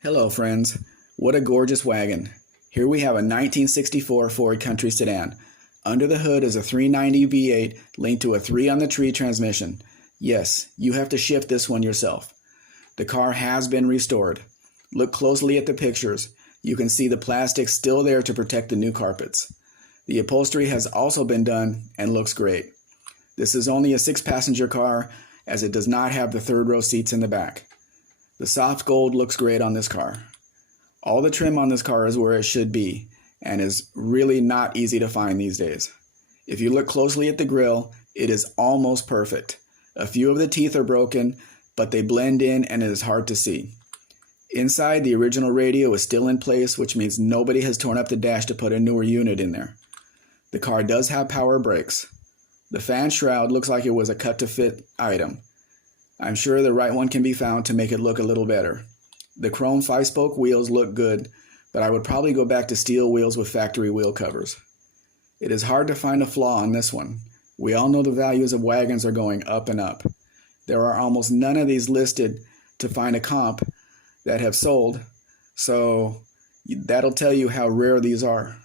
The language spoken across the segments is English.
Hello friends, what a gorgeous wagon. Here we have a 1964 Ford Country Sedan. Under the hood is a 390 V8 linked to a 3-on-the-tree transmission. Yes, you have to shift this one yourself. The car has been restored. Look closely at the pictures. You can see the plastic still there to protect the new carpets. The upholstery has also been done and looks great. This is only a 6-passenger car as it does not have the third row seats in the back. The soft gold looks great on this car. All the trim on this car is where it should be and is really not easy to find these days. If you look closely at the grille, it is almost perfect. A few of the teeth are broken, but they blend in and it is hard to see. Inside, the original radio is still in place, which means nobody has torn up the dash to put a newer unit in there. The car does have power brakes. The fan shroud looks like it was a cut-to-fit item. I'm sure the right one can be found to make it look a little better. The chrome 5-spoke wheels look good, but I would probably go back to steel wheels with factory wheel covers. It is hard to find a flaw on this one. We all know the values of wagons are going up and up. There are almost none of these listed to find a comp that have sold, so that'll tell you how rare these are.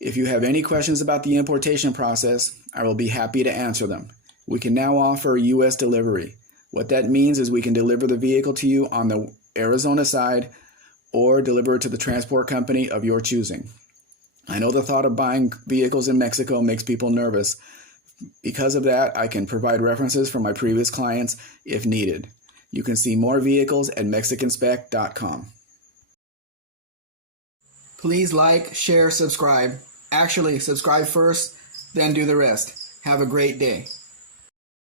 If you have any questions about the importation process, I will be happy to answer them. We can now offer U.S. delivery. What that means is we can deliver the vehicle to you on the Arizona side or deliver it to the transport company of your choosing. I know the thought of buying vehicles in Mexico makes people nervous. Because of that, I can provide references from my previous clients if needed. You can see more vehicles at mexicanspec.com. Please like, share, subscribe. Actually, subscribe first, then do the rest. Have a great day.